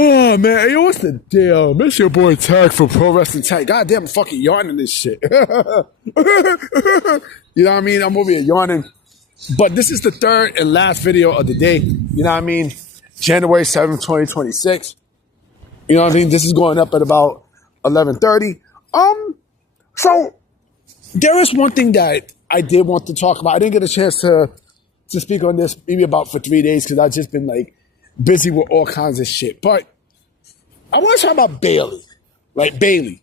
Oh, man. Yo, what's the deal? It's your boy Tag for Pro Wrestling Tag. Goddamn, I'm fucking yawning this shit. You know what I mean? I'm over here yawning. But this is the third and last video of the day. You know what I mean? January 7th, 2026. You know what I mean? This is going up at about 11:30. So there is one thing that I did want to talk about. I didn't get a chance to speak on this maybe about for 3 days because I've just been like busy with all kinds of shit. But I want to talk about Bayley, like Bayley,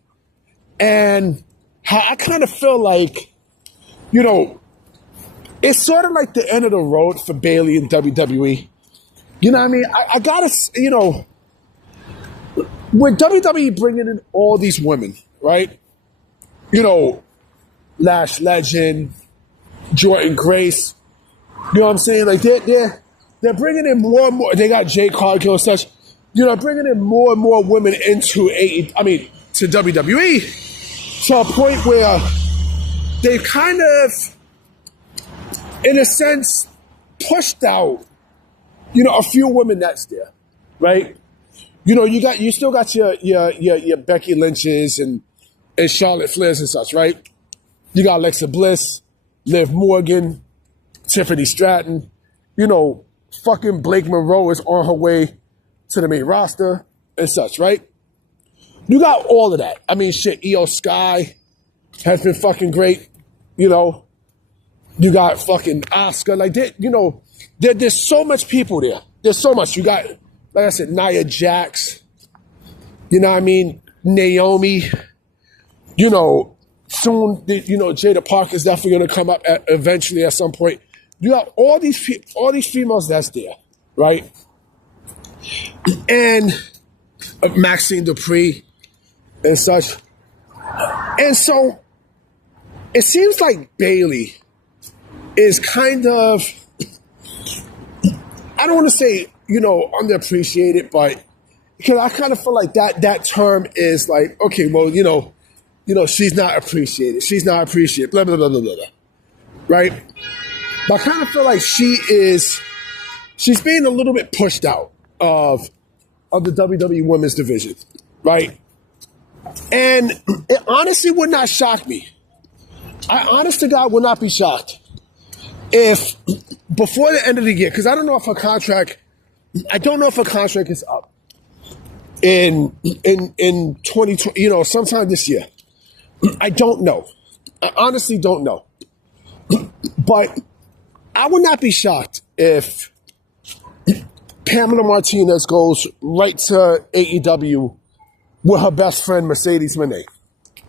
and how I kind of feel like, you know, it's sort of like the end of the road for Bayley in WWE. You know what I mean? I gotta, you know, with WWE bringing in all these women, right? You know, Lash Legend, Jordan Grace. You know what I'm saying? Like they're bringing in more and more. They got Jade Cargill and such. You know, bringing in more and more women into to WWE to a point where they've kind of, in a sense, pushed out, you know, a few women that's there, right? You know, you still got your Becky Lynch's and Charlotte Flairs and such, right? You got Alexa Bliss, Liv Morgan, Tiffany Stratton. You know, fucking Blake Monroe is on her way to the main roster and such, right? You got all of that. I mean, shit, Io Sky has been fucking great, you know. You got fucking Asuka. Like, you know, there's so much people there. There's so much. You got, like I said, Nia Jax. You know what I mean? Naomi. You know, soon, you know, Jada Parker's definitely going to come up eventually at some point. You got all these females that's there, right? And Maxine Dupree and such. And so it seems like Bayley is kind of, I don't want to say, you know, underappreciated, but because I kind of feel like that term is like, okay, well, you know, she's not appreciated. She's not appreciated, blah, blah, blah, blah, blah, blah. Right? But I kind of feel like she's being a little bit pushed out of the WWE Women's Division, right? And it honestly would not shock me. I honest to God would not be shocked if before the end of the year, because I don't know if her contract is up in 2020, you know, sometime this year. I don't know. I honestly don't know. But I would not be shocked if Pamela Martinez goes right to AEW with her best friend Mercedes Moné.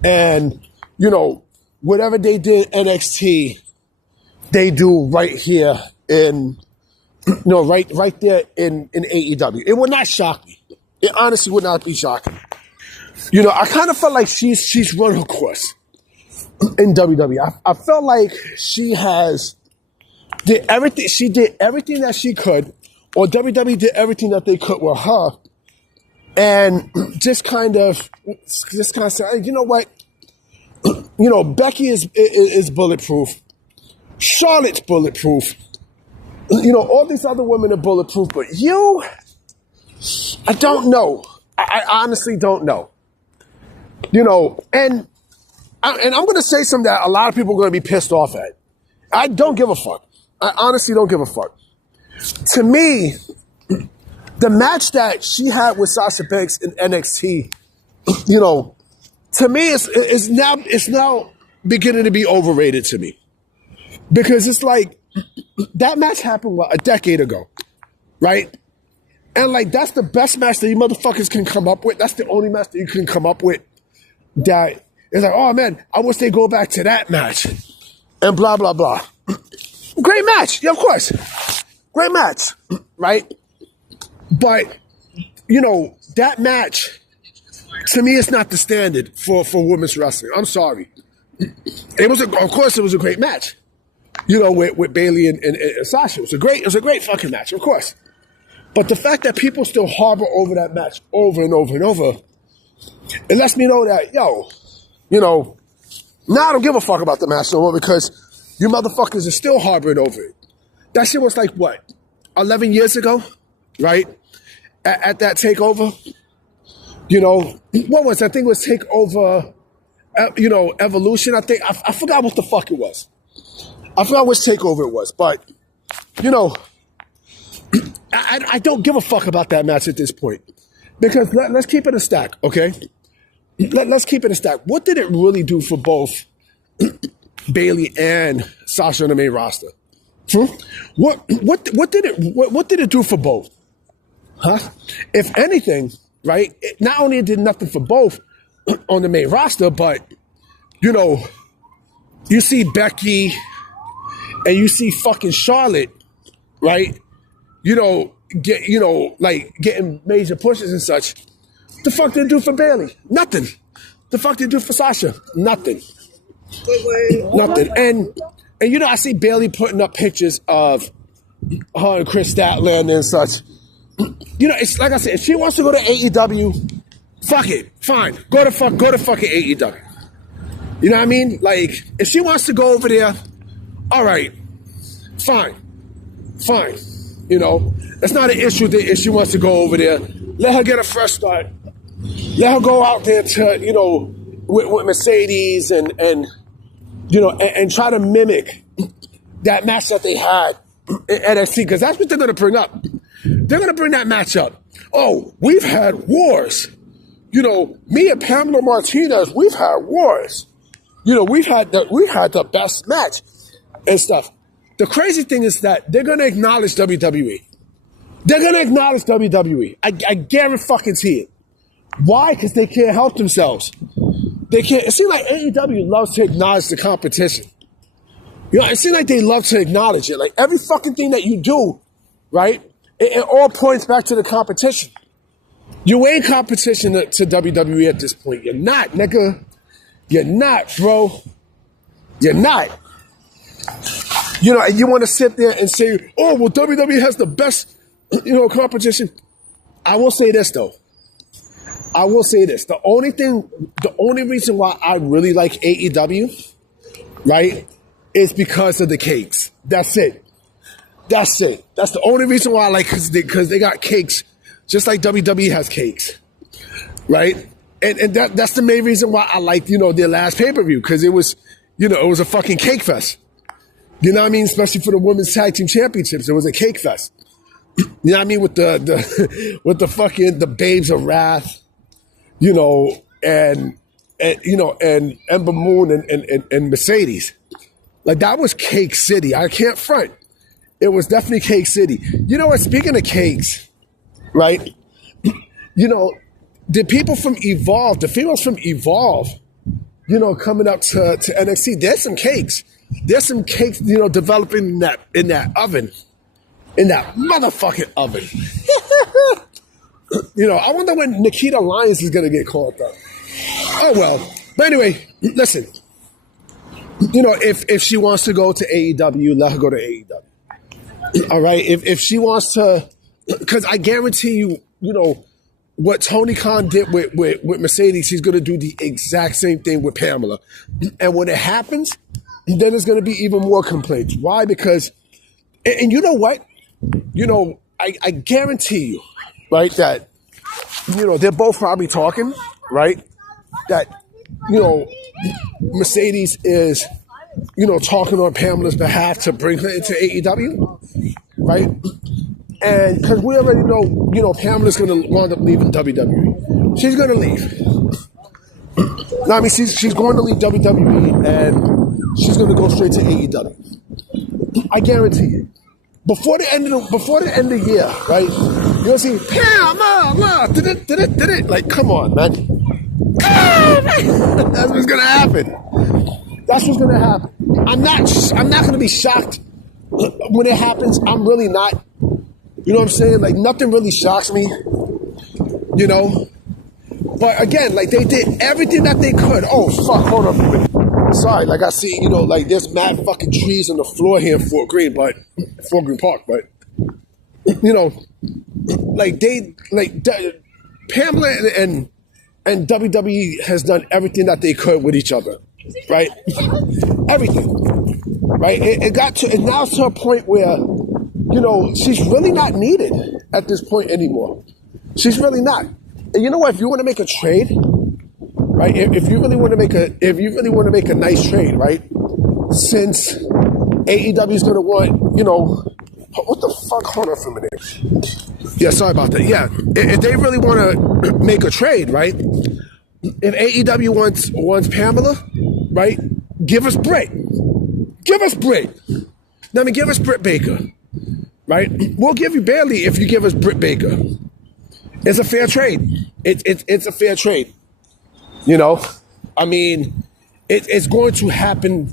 And, you know, whatever they did NXT, they do right here in, you know, right there in AEW. It would not shock me. It honestly would not be shocking. You know, I kind of felt like she's run her course in WWE. I felt like she did everything that she could, or WWE did everything that they could with her, and just kind of said, you know what? You know, Becky is bulletproof. Charlotte's bulletproof. You know, all these other women are bulletproof, but you, I don't know. I honestly don't know. You know, and I'm going to say something that a lot of people are going to be pissed off at. I don't give a fuck. I honestly don't give a fuck. To me, the match that she had with Sasha Banks in NXT, you know, to me, it's now beginning to be overrated to me. Because it's like, that match happened, a decade ago, right? And like, that's the best match that you motherfuckers can come up with. That's the only match that you can come up with that is like, oh man, I wish they go back to that match. And blah, blah, blah. Great match, yeah, of course. Great match, right? But, you know, that match, to me, is not the standard for women's wrestling. I'm sorry. Of course, it was a great match. You know, with Bayley and Sasha. It was a great fucking match, of course. But the fact that people still harbor over that match over and over and over, it lets me know that, yo, you know, now I don't give a fuck about the match no more because you motherfuckers are still harboring over it. That shit was like, what, 11 years ago, right? at that takeover. You know, what was it? I think it was takeover. You know, Evolution. I forgot what the fuck it was. I forgot which takeover it was, but you know, I don't give a fuck about that match at this point because let's keep it a stack, okay? Let's keep it a stack. What did it really do for both Bayley and Sasha on the main roster? What did it do for both? Huh? If anything, right? It not only did nothing for both on the main roster, but you know, you see Becky and you see fucking Charlotte, right? You know, getting major pushes and such. The fuck did it do for Bayley? Nothing. The fuck did it do for Sasha? Nothing. Nothing. And you know, I see Bayley putting up pictures of her and Chris Statlander and such. You know, it's like I said, if she wants to go to AEW, fuck it, fine. Go to fucking AEW. You know what I mean? Like, if she wants to go over there, all right, fine. You know, it's not an issue that if she wants to go over there, let her get a fresh start. Let her go out there to, you know, with Mercedes and you know, and try to mimic that match that they had in NXT, because that's what they're going to bring up. They're going to bring that match up. Oh, we've had wars. You know, me and Pamela Martinez, we've had wars. You know, we've had the best match and stuff. The crazy thing is that they're going to acknowledge WWE. They're going to acknowledge WWE. I guarantee it. Why? Because they can't help themselves. They can't. It seems like AEW loves to acknowledge the competition. You know, it seems like they love to acknowledge it. Like every fucking thing that you do, right? It all points back to the competition. You ain't competition to WWE at this point. You're not, nigga. You're not, bro. You're not. You know, and you want to sit there and say, oh, well, WWE has the best, you know, competition. I will say this, though. I will say this. The only reason why I really like AEW, right, is because of the cakes. That's it. That's the only reason why I like it, because they got cakes, just like WWE has cakes, right? And that's the main reason why I liked, you know, their last pay-per-view, because it was, you know, it was a fucking cake fest. You know what I mean? Especially for the women's tag team championships, it was a cake fest. You know what I mean? With the fucking the Babes of Wrath, you know, and you know, and Ember Moon and Mercedes. Like, that was Cake City. I can't front. It was definitely Cake City. You know what? Speaking of cakes, right? You know, the people from Evolve, the females from Evolve, you know, coming up to NXT, there's some cakes. There's some cakes, you know, developing in that oven. In that motherfucking oven. You know, I wonder when Nikita Lyons is going to get called up. Oh, well. But anyway, listen. You know, if she wants to go to AEW, let her go to AEW. All right? If she wants to, because I guarantee you, you know, what Tony Khan did with Mercedes, he's going to do the exact same thing with Pamela. And when it happens, then there's going to be even more complaints. Why? Because, and you know what? You know, I guarantee you, right, that, you know, they're both probably talking, right, that, you know, Mercedes is, you know, talking on Pamela's behalf to bring her into AEW, right? And because we already know, you know, Pamela's going to wind up leaving WWE. She's going to leave. No, I mean, she's going to leave WWE and she's going to go straight to AEW. I guarantee it. Before the end of the year, right? You'll see Pamela, did it. Like, come on, man. That's what's gonna happen. That's what's gonna happen. I'm not gonna be shocked when it happens. I'm really not. You know what I'm saying? Like, nothing really shocks me. You know. But again, like, they did everything that they could. Oh fuck! Hold on a minute. Sorry, like, I see, you know, like, there's mad fucking trees on the floor here in Fort Greene Park, but you know, like, Pamela and WWE has done everything that they could with each other, right? Everything, right? It got to, and now it's to a point where, you know, she's really not needed at this point anymore. She's really not. And you know what? If you want to make a trade, right? If you really want to make a nice trade, right? Since AEW is going to want, what the fuck? Hold on for a minute. Yeah, sorry about that. Yeah, if they really want to make a trade, right? If AEW wants Pamela, right? Give us Britt. Give us Britt. Now, give us Britt Baker, right? We'll give you Bayley if you give us Britt Baker. It's a fair trade. It's a fair trade. It's going to happen,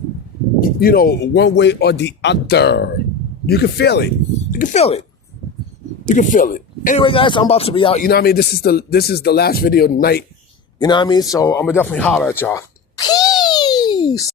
one way or the other. You can feel it. You can feel it. You can feel it. Anyway, guys, I'm about to be out. This is the last video of the night. So I'm gonna definitely holler at y'all. Peace.